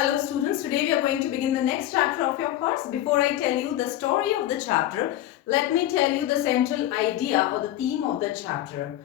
Hello students, today we are going to begin the next chapter of your course. Before I tell you the story of the chapter, let me tell you the central idea or the theme of the chapter.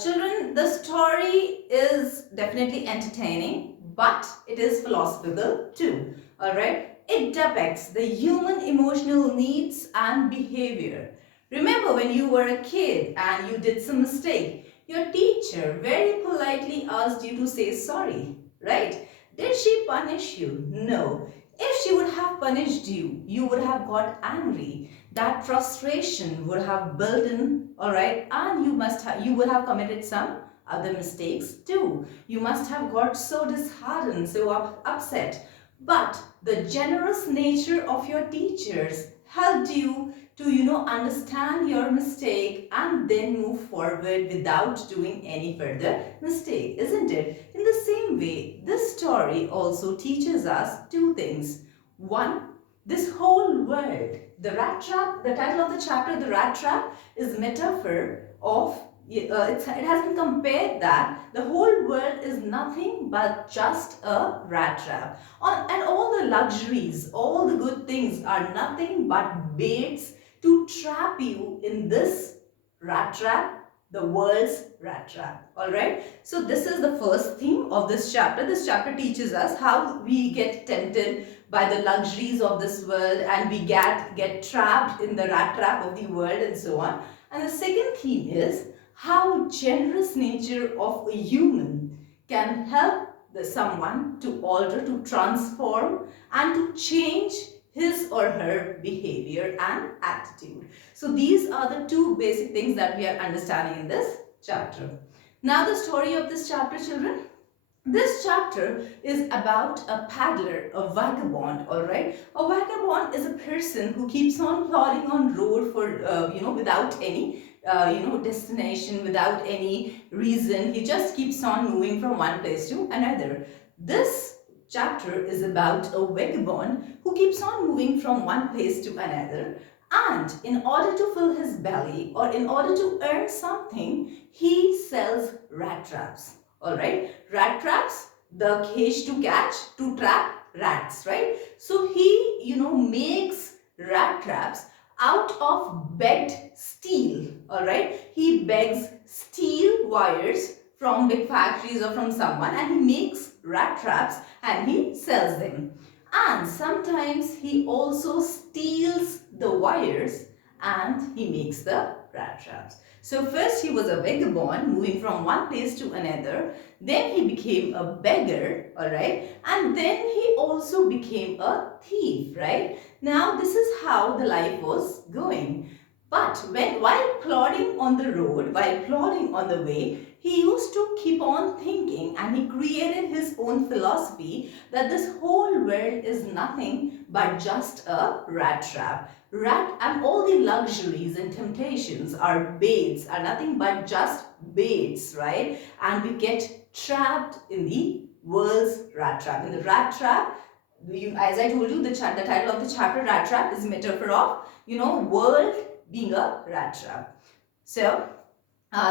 Children, the story is definitely entertaining, but it is philosophical too. Alright, it depicts the human emotional needs and behavior. Remember when you were a kid and you did some mistake, your teacher very politely asked you to say sorry, right? Did she punish you? No. If she would have punished you, you would have got angry. That frustration would have built in, alright, and you would have committed some other mistakes too. You must have got so disheartened, so upset. But the generous nature of your teachers helped you to understand your mistake and then move forward without doing any further mistake, isn't it? In the same way, this story also teaches us two things. One, this whole world, the rat trap, the title of the chapter, the rat trap, is metaphor of it has been compared that the whole world is nothing but just a rat trap. And all the luxuries, all the good things are nothing but baits to trap you in this rat trap, the world's rat trap. Alright, so this is the first theme of this chapter. This chapter teaches us how we get tempted by the luxuries of this world and we get trapped in the rat trap of the world and so on. And the second theme is how generous nature of a human can help someone to alter, to transform and to change his or her behavior and attitude. So these are the two basic things that we are understanding in this chapter. Now the story of this chapter, children. This chapter is about a paddler, a vagabond, alright. A vagabond is a person who keeps on plodding on road for, without any, destination, without any reason. He just keeps on moving from one place to another. This chapter is about a vagabond who keeps on moving from one place to another, and in order to fill his belly or in order to earn something, he sells rat traps. Alright, rat traps, the cage to catch, to trap rats, right? So he, makes rat traps out of begged steel. Alright, he begs steel wires from big factories or from someone and he makes rat traps and he sells them. And sometimes he also steals the wires and he makes the rat traps. So first he was a vagabond moving from one place to another. Then he became a beggar, alright. And then he also became a thief, right. Now this is how the life was going. But while plodding on the road, while plodding on the way, he used to keep on thinking and he created his own philosophy that this whole world is nothing but just a rat trap. Rat and all the luxuries and temptations are baits, are nothing but just baits, right? And we get trapped in the world's rat trap. In the rat trap, as I told you, the title of the chapter, rat trap, is a metaphor of, world being a rat trap. So,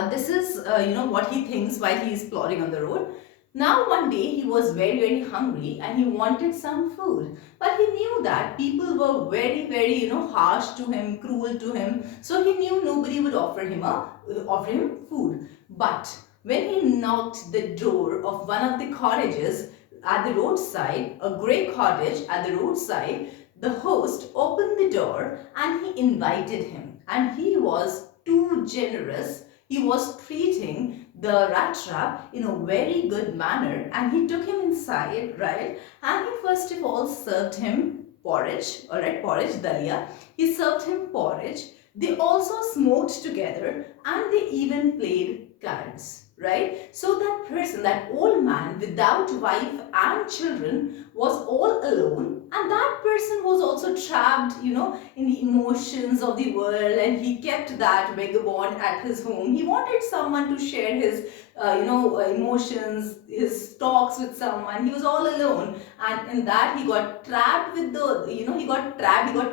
this is, what he thinks while he is plodding on the road. Now one day he was very, very hungry and he wanted some food. But he knew that people were very, very, harsh to him, cruel to him. So he knew nobody would offer him food. But when he knocked the door of one of the cottages at the roadside, a grey cottage at the roadside, the host opened the door and he invited him. And he was too generous. He was treating the rat trap in a very good manner and he took him inside, right? And he first of all served him porridge, alright, porridge, dalia. He served him porridge. They also smoked together and they even played cards, right? So that person, that old man without wife and children was all alone, and that person was also trapped, in the emotions of the world, and he kept that vagabond at his home. He wanted someone to share his emotions, his talks with someone. He was all alone, and in that he got trapped with he got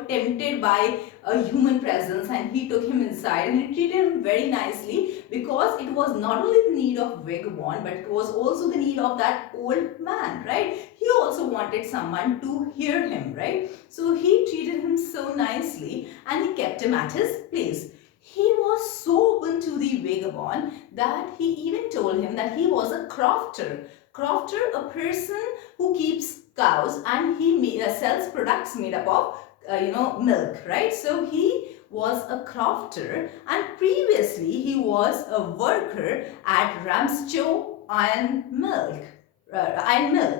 tempted by a human presence, and he took him inside and he treated him very nicely, because it was not only the need of vagabond but it was also the need of that old man, right? he also wanted someone to hear him, right? So he treated him so nicely and he kept him at his place. He was so open to the vagabond that he even told him that he was a crofter. Crofter, a person who keeps cows and he sells products made up of milk, right? So he was a crofter, and previously he was a worker at Ramsjow iron mill,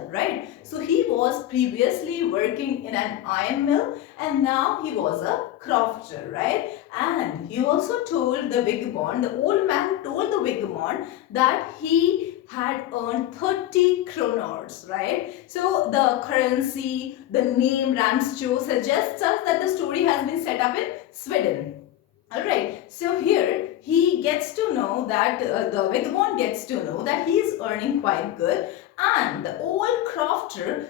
right? So he was previously working in an iron mill and now he was a crofter, right? And he also told the vagabond, the old man told the vagabond that he had earned 30 kronors, right? So the currency, the name Ramsjo suggests us that the story has been set up in Sweden. Alright, so here he gets to know that the vagabond gets to know that he is earning quite good, and the old crofter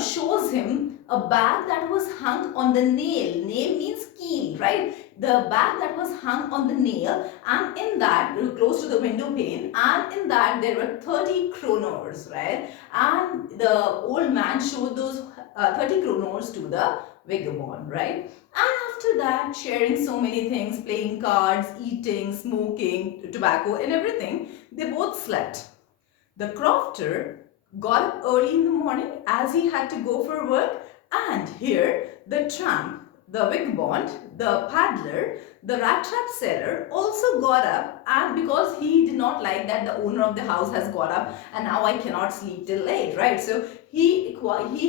shows him a bag that was hung on the nail. Nail means key, right? The bag that was hung on the nail, and in that, close to the window pane, and in that there were 30 kronors, right? And the old man showed those 30 kronors to the vagabond, right? And after that, sharing so many things, playing cards, eating, smoking, tobacco and everything, they both slept. The crofter got up early in the morning as he had to go for work, and here the tramp, the vagabond, the paddler, the Rattrap seller also got up, and because he did not like that the owner of the house has got up and now I cannot sleep till late, right? So he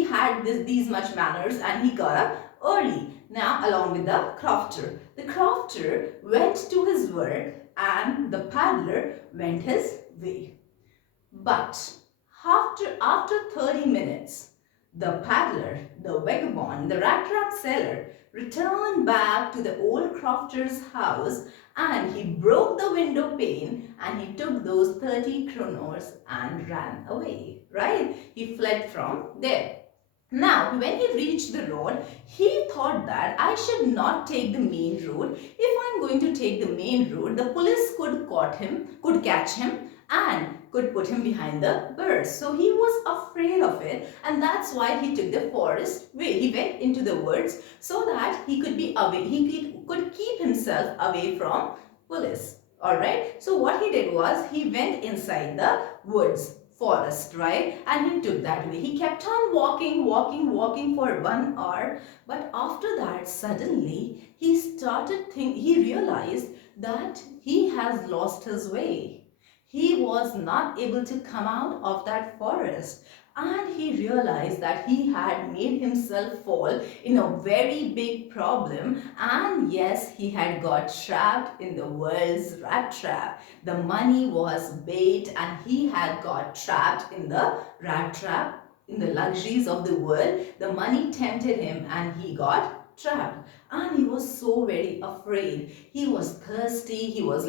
had these much manners and he got up early. Now along with the crofter. The crofter went to his work and the paddler went his way. But after 30 minutes, the paddler, the vagabond, the Rattrap seller returned back to the old crofter's house, and he broke the window pane and he took those 30 kronors and ran away, right? He fled from there. Now, when he reached the road, he thought that I should not take the main road. If I'm going to take the main road, the police could catch him and could put him behind the bars. So he was afraid of it, and that's why he took the forest way. He went into the woods so that he could be away. He could keep himself away from police. Alright. So what he did was he went inside the woods forest, right? And he took that way. He kept on walking for 1 hour. But after that, suddenly he realized that he has lost his way. He was not able to come out of that forest, and he realized that he had made himself fall in a very big problem, and yes, he had got trapped in the world's rat trap. The money was bait and he had got trapped in the rat trap, in the luxuries of the world. The money tempted him and he got trapped, and he was so very afraid. He was thirsty. He was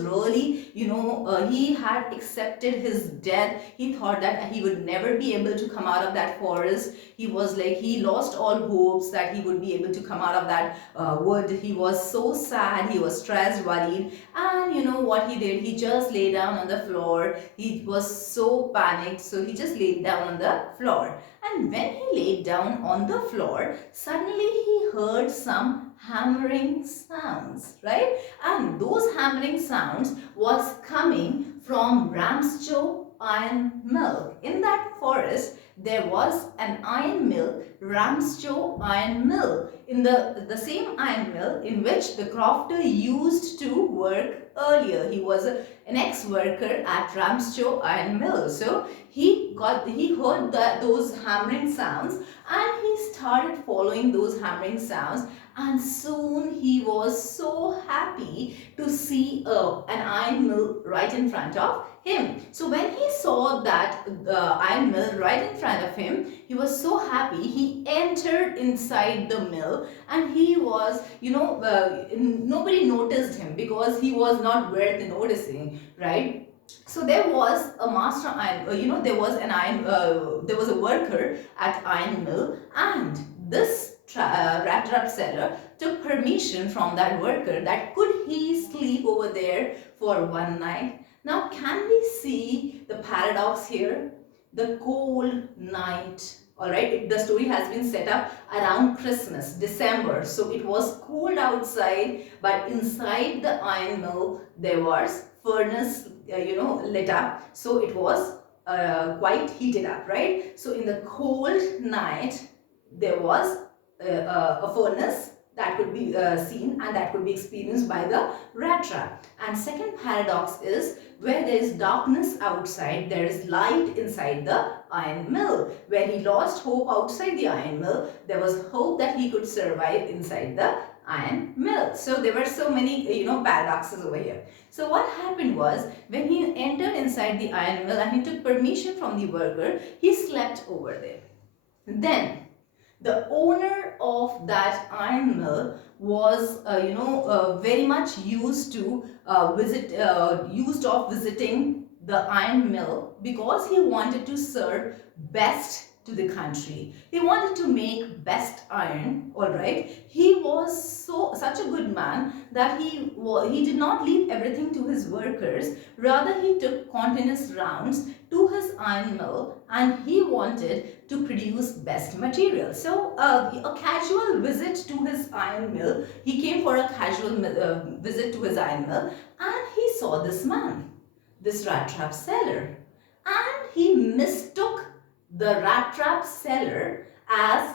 really, he had accepted his death. He thought that he would never be able to come out of that forest. He lost all hopes that he would be able to come out of that wood. He was so sad. He was stressed, worried, and you know what he did? He just lay down on the floor. He was so panicked, so he just laid down on the floor. And when he laid down on the floor, suddenly he heard some hammering sounds, right? And those hammering sounds was coming from Ramsjow iron mill. In that forest, there was an iron mill, Ramsjow iron mill. In the same iron mill in which the crofter used to work earlier. He was an ex-worker at Ramsjow iron mill. So he heard those hammering sounds, and he started following those hammering sounds, and soon he was so happy to see an iron mill right in front of him. So when he saw that iron mill right in front of him, he was so happy. He entered inside the mill, and he was, nobody noticed him because he was not worth noticing, right? So there was a master iron, there was a worker at iron mill, and this Rattrap seller took permission from that worker that could he sleep over there for one night. Now can we see the paradox here? the cold night. All right, the story has been set up around Christmas, December. So it was cold outside, but inside the iron mill there was furnace, lit up. So it was quite heated up, right? So in the cold night, there was a furnace that could be seen and that could be experienced by the rat trap. And second paradox is, where there is darkness outside, there is light inside the iron mill. Where he lost hope outside the iron mill, there was hope that he could survive inside the iron mill. So there were so many paradoxes over here. So what happened was, when he entered inside the iron mill and he took permission from the worker, he slept over there. Then the owner of that iron mill was very much used to used of visiting the iron mill, because he wanted to serve best to the country. He wanted to make best iron. All right, he was such a good man that he did not leave everything to his workers. Rather, he took continuous rounds to his iron mill, and he wanted to produce best material. So a casual visit to his iron mill, he came for a casual visit to his iron mill, and he saw this man, this rat trap seller, and he mistook the rat trap seller as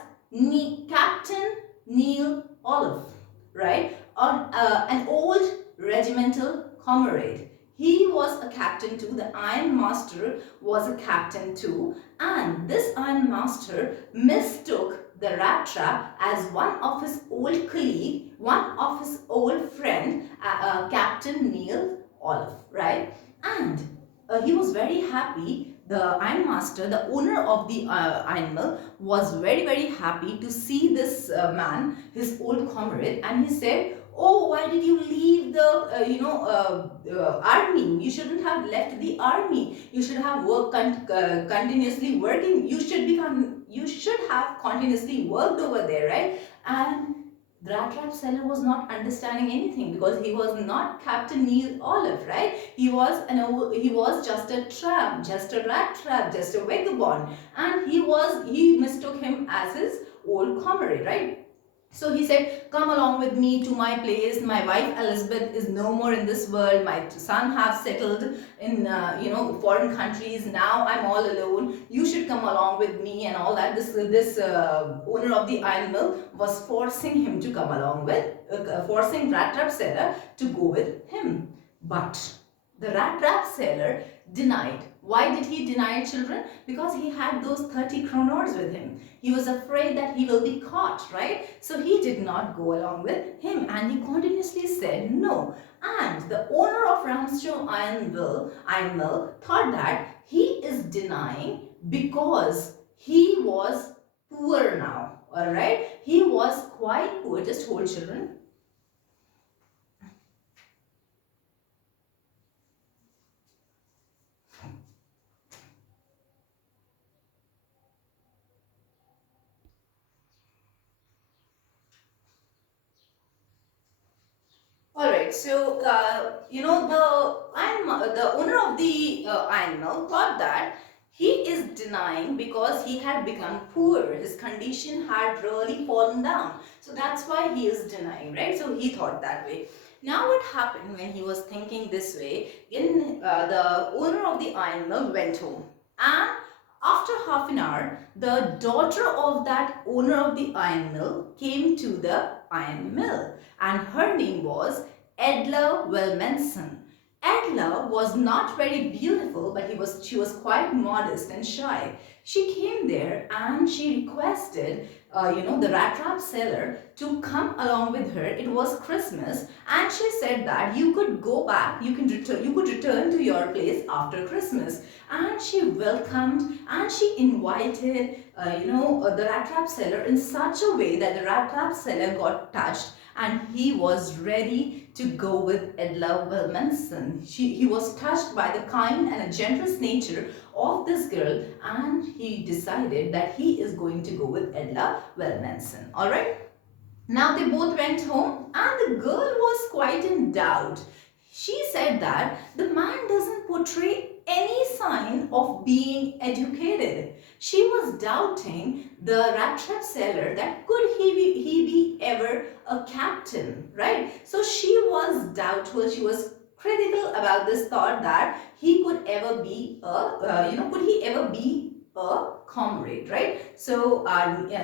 Captain Neil Olive, right? An old regimental comrade. He was a captain too. The Iron Master was a captain too. And this Iron Master mistook the rat trap as one of his old colleague, one of his old friend, Captain Neil Olive, right? And he was very happy. The Iron Master, the owner of the iron mill, was very, very happy to see this man, his old comrade, and he said, "Oh, why did you leave the army? You shouldn't have left the army. You should have worked continuously working. You should have continuously worked over there, right?" And the Rattrap seller was not understanding anything, because he was not Captain Neil Olive, right? He was just a tramp, just a rat trap, just a vagabond, and he mistook him as his old comrade, right? So he said, "Come along with me to my place. My wife Elizabeth is no more in this world. My son have settled in foreign countries. Now I'm all alone. You should come along with me," and all that. This owner of the iron mill was forcing him to come along with, forcing rat trap seller to go with him. But the rat trap seller denied. Why did he deny, children? Because he had those 30 kronors with him. He was afraid that he will be caught, right? So he did not go along with him, and he continuously said no. And the owner of Ramstrow Iron Mill thought that he is denying because he was poor now. All right? He was quite poor. Just hold, children. Alright, so the owner of the iron mill thought that he is denying because he had become poor. His condition had really fallen down. So that's why he is denying, right? So he thought that way. Now what happened when he was thinking this way, the owner of the iron mill went home, and after half an hour, the daughter of that owner of the iron mill came to the iron mill, and her name was Edla Wilmenson. Edla was not very beautiful, but she was quite modest and shy. She came there and she requested, the rat trap seller to come along with her. It was Christmas, and she said that you could go back, you could return to your place after Christmas. And she welcomed and she invited, the rat trap seller in such a way that the rat trap seller got touched, and he was ready to go with Edla Wilmenson. He was touched by the kind and a generous nature of this girl, and he decided that he is going to go with Edla Wilmenson. Alright? Now they both went home, and the girl was quite in doubt. She said that the man doesn't portray any sign of of being educated. She was doubting the Rattrap seller that could he be ever a captain, right? So she was doubtful, she was critical about this thought that he could ever be a, could he ever be a comrade, right? So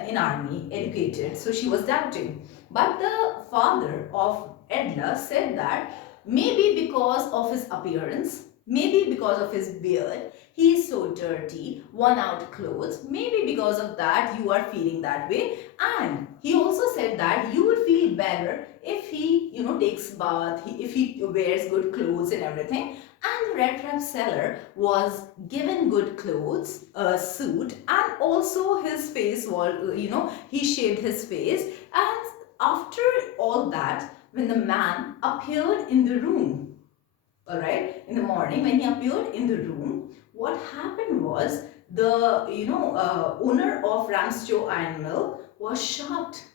in army, educated. So she was doubting. But the father of Edla said that maybe because of his appearance, maybe because of his beard, he is so dirty, worn out clothes, maybe because of that you are feeling that way. And he also said that you would feel better if he, takes bath, if he wears good clothes and everything. And the red trap seller was given good clothes, a suit, and also his face was, he shaved his face. And after all that, when the man appeared in the room, all right, in the morning, when he appeared in the room, what happened was the, owner of Ramsjo Iron Mill was shocked.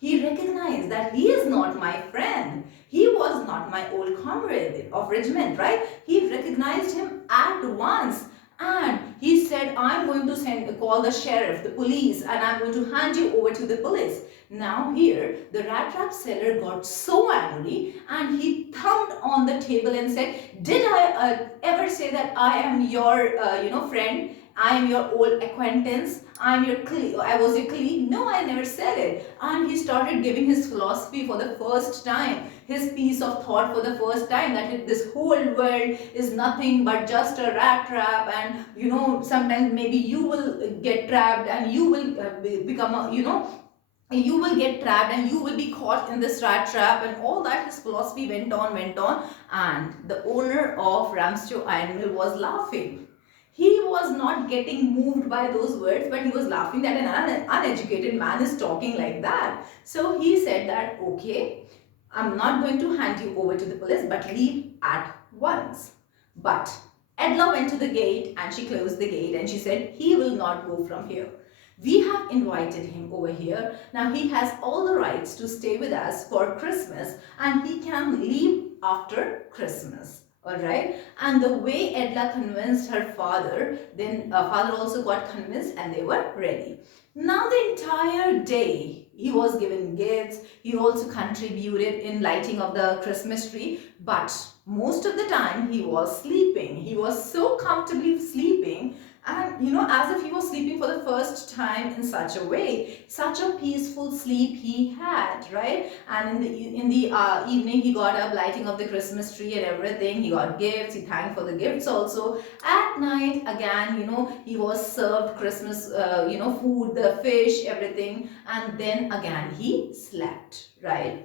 He recognized that he is not my friend. He was not my old comrade of regiment, right? He recognized him at once. And he said, I'm going to call the sheriff, the police, and I'm going to hand you over to the police. Now here, the rat trap seller got so angry and he thumped on the table and said, did I ever say that I am your, friend? I am your old acquaintance. I was your colleague. No, I never said it. And he started giving his philosophy for the first time, his piece of thought for the first time, that this whole world is nothing but just a rat trap, and sometimes maybe you will get trapped and you will become a, you will get trapped and you will be caught in this rat trap, and all that. His philosophy went on, and the owner of Ramsjo Iron Mill was laughing. He was not getting moved by those words, but he was laughing that an uneducated man is talking like that. So he said that, okay, I'm not going to hand you over to the police, but leave at once. But Edla went to the gate and she closed the gate and she said, he will not go from here. We have invited him over here. Now he has all the rights to stay with us for Christmas and he can leave after Christmas. Alright, and the way Edla convinced her father, then father also got convinced and they were ready. Now the entire day he was given gifts, he also contributed in lighting of the Christmas tree, but most of the time he was sleeping. He was so comfortably sleeping, and as if he was sleeping for the first time in such a way. Such a peaceful sleep he had, right? And in the evening he got up, lighting of the Christmas tree and everything. He got gifts, he thanked for the gifts also. At night again, he was served Christmas food, the fish, everything, and then again he slept, right?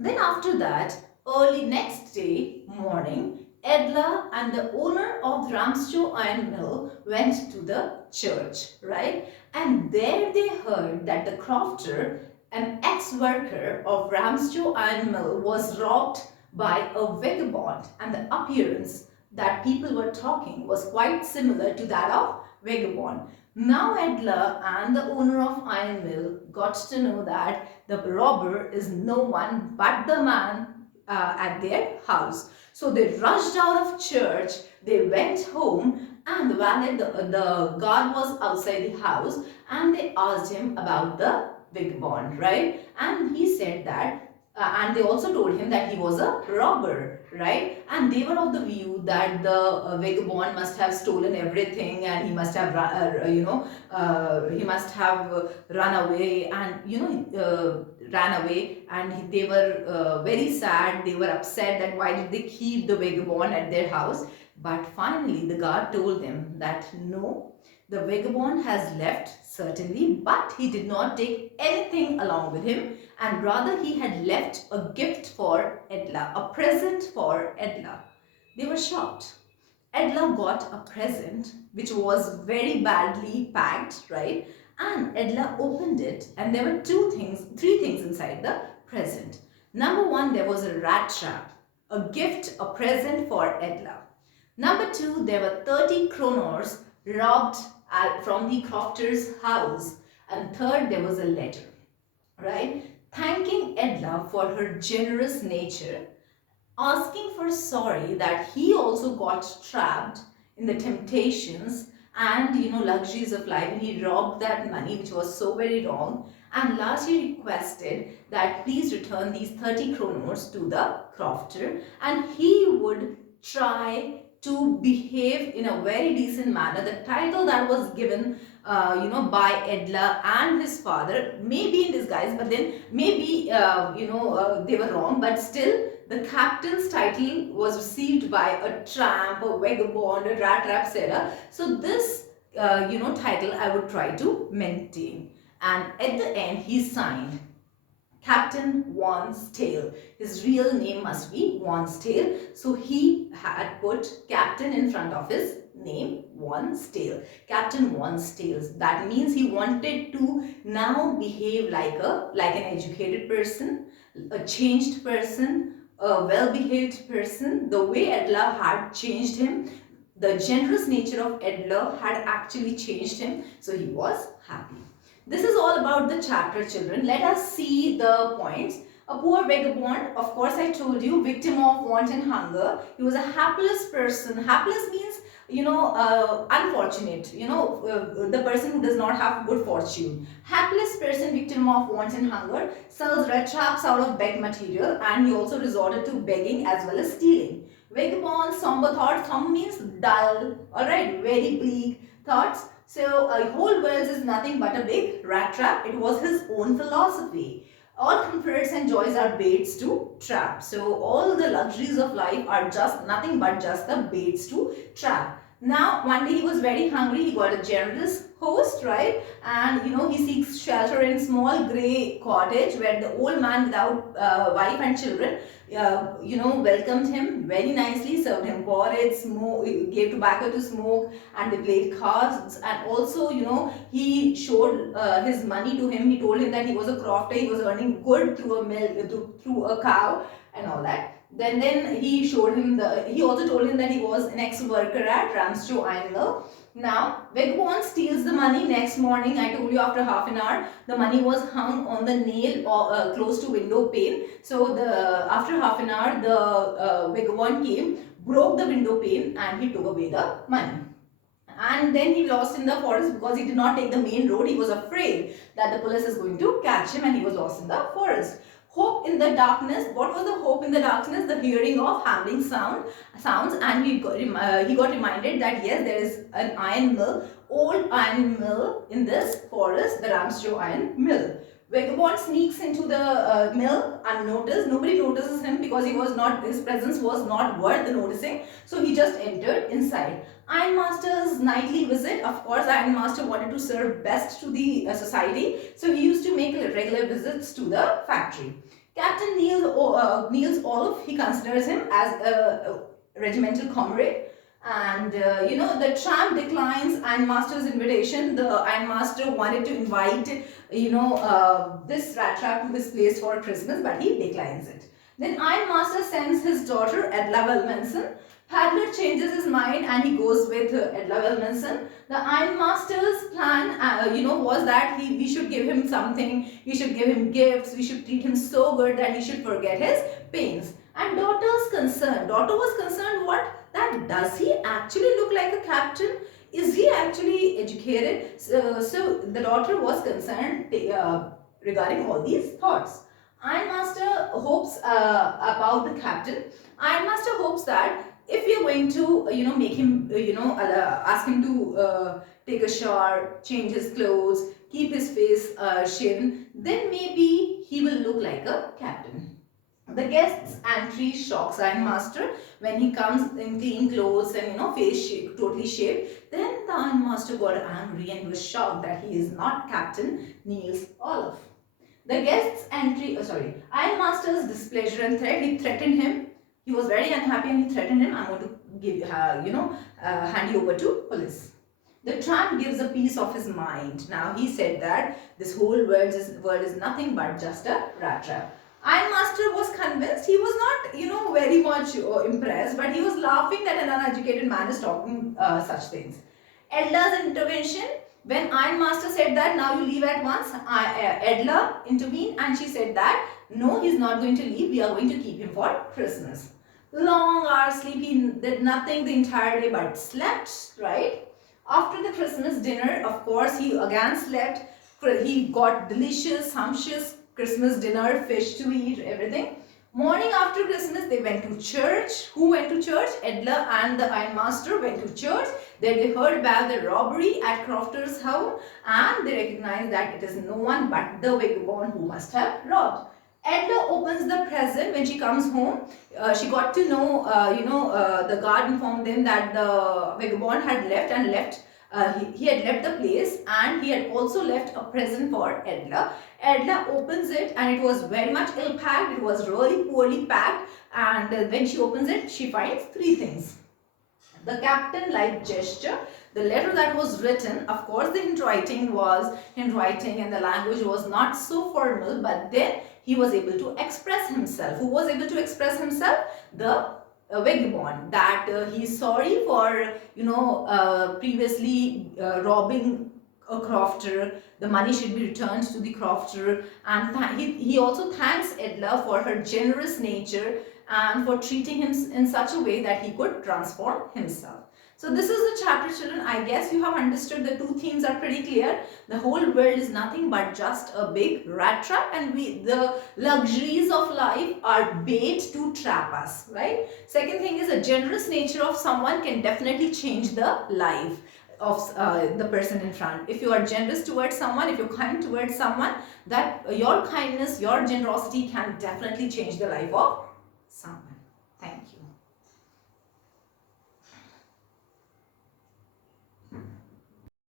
Then after that, early next day morning, Edla and the owner of Ramsjo Iron Mill went to the church, right? And there they heard that the crofter, an ex-worker of Ramsjo Iron Mill, was robbed by a vagabond, and the appearance that people were talking was quite similar to that of vagabond. Now Edla and the owner of Iron Mill got to know that the robber is no one but the man at their house. So they rushed out of church, they went home, and the valet, the guard was outside the house, and they asked him about the big bond, right? And he said that, and they also told him that he was a robber, right? And they were of the view that the vagabond must have stolen everything, and he must have he must have run away, and ran away, and they were very sad. They were upset that why did they keep the vagabond at their house. But finally the guard told them that no, the vagabond has left certainly, but he did not take anything along with him, and rather he had left a gift for Edla, a present for Edla. They were shocked. Edla got a present which was very badly packed, right? And Edla opened it, and there were three things inside the present. Number one, there was a rat trap, a gift, a present for Edla. Number two, there were 30 kronors robbed from the crofter's house. And third, there was a letter, right? Thanking Edla for her generous nature, asking for sorry that he also got trapped in the temptations and luxuries of life, and he robbed that money, which was so very wrong. And last he requested that please return these 30 kronos to the crofter, and he would try to behave in a very decent manner. The title that was given by Edla and his father, maybe in disguise, but then maybe they were wrong, but still the captain's title was received by a tramp, a vagabond, a rat seller. So this title I would try to maintain. And at the end he signed Captain Wonstail. His real name must be Wonstail. So he had put Captain in front of his name, Wonstail. Captain Wonstail. That means he wanted to now behave like an educated person, a changed person, a well-behaved person. The way Edla had changed him, the generous nature of Edla had actually changed him. So he was happy. This is all about the chapter, children. Let us see the points. A poor vagabond, of course I told you, victim of want and hunger. He was a hapless person. Hapless means, unfortunate, the person who does not have good fortune. Hapless person, victim of want and hunger, sells rattraps out of begged material, and he also resorted to begging as well as stealing. Vagabond, somber thoughts. Somber means dull, alright, very bleak thoughts. So a whole world is nothing but a big rat trap. It was his own philosophy. All comforts and joys are baits to trap. So all the luxuries of life are just nothing but just the baits to trap. Now one day he was very hungry. He got a generous host, right? And he seeks shelter in small grey cottage where the old man without wife and children welcomed him very nicely, served him porridge, gave tobacco to smoke, and they played cards. And also, he showed his money to him. He told him that he was a crofter, he was earning good through a mill, through a cow, and all that. Then he showed him he also told him that he was an ex-worker at Ramstrow Iron Mill. Now, vagabond steals the money. Next morning, I told you after half an hour, the money was hung on the nail close to window pane. So after half an hour, the vagabond came, broke the window pane, and he took away the money. And then he lost in the forest because he did not take the main road. He was afraid that the police is going to catch him, and he was lost in the forest. Hope in the darkness. What was the hope in the darkness? The hearing of hammering sounds, and he got reminded that yes, there is an iron mill, old iron mill in this forest, the Ramstrow Iron Mill. Vagabond sneaks into the mill unnoticed. Nobody notices him because his presence was not worth noticing. So he just entered inside. Ironmaster's nightly visit. Of course, Ironmaster wanted to serve best to the society, so he used to make regular visits to the factory. Captain Niels Olaf, he considers him as a regimental comrade. And the tramp declines Ironmaster's invitation. The Ironmaster wanted to invite this rat trap to his place for Christmas, but he declines it. Then Ironmaster sends his daughter Edla Wilmanson. Paddler changes his mind and he goes with Edla Wilmanson. The Ironmaster's plan, was that we should give him something. We should give him gifts. We should treat him so good that he should forget his pains. And daughter was concerned what? That does he actually look like a captain? Is he actually educated? So the daughter was concerned regarding all these thoughts. Ironmaster hopes about the captain. Ironmaster hopes that if we are going to make him ask him to take a shower, change his clothes, keep his face shaven, then maybe he will look like a captain. The guest's entry shocks Ironmaster when he comes in clean clothes and face totally shaved. Then the Ironmaster got angry and he was shocked that he is not Captain Niels Olaf. The guest's Ironmaster's displeasure and threat. He threatened him. He was very unhappy and he threatened him. I'm going to give hand you over to police. The tramp gives a piece of his mind. Now he said that this whole world is nothing but just a rat trap. Ironmaster was convinced. He was not, very much impressed, but he was laughing that an uneducated man is talking such things. Edla's intervention. When Ironmaster said that now you leave at once, Edla intervened and she said that no, he's not going to leave. We are going to keep him for Christmas. long hours sleep. He did nothing the entire day but slept, right? After the Christmas dinner, of course, he again slept. He got delicious, sumptuous Christmas dinner, fish to eat, everything. Morning after Christmas, they went to church. Who went to church? Edla and the ironmaster went to church. There they heard about the robbery at Crofter's house, and they recognized that it is no one but the vagabond who must have robbed. Edla opens the present when she comes home. She got to know, the guard informed them that the vagabond had left and left. He had left the place, and he had also left a present for Edla. Edla opens it, and it was very much ill packed. It was really poorly packed, and when she opens it, she finds three things. The captain-like gesture, the letter that was written, of course the handwriting and the language was not so formal, but then he was able to express himself. Who was able to express himself? The vagabond, that he's sorry for previously robbing a crofter. The money should be returned to the crofter, and he also thanks Edla for her generous nature and for treating him in such a way that he could transform himself. So this is the chapter, children. I guess you have understood. The two themes are pretty clear. The whole world is nothing but just a big rat trap, and the luxuries of life are bait to trap us, right? Second thing is, a generous nature of someone can definitely change the life of the person in front. If you are generous towards someone, if you're kind towards someone, that your kindness, your generosity can definitely change the life of someone. Thank you.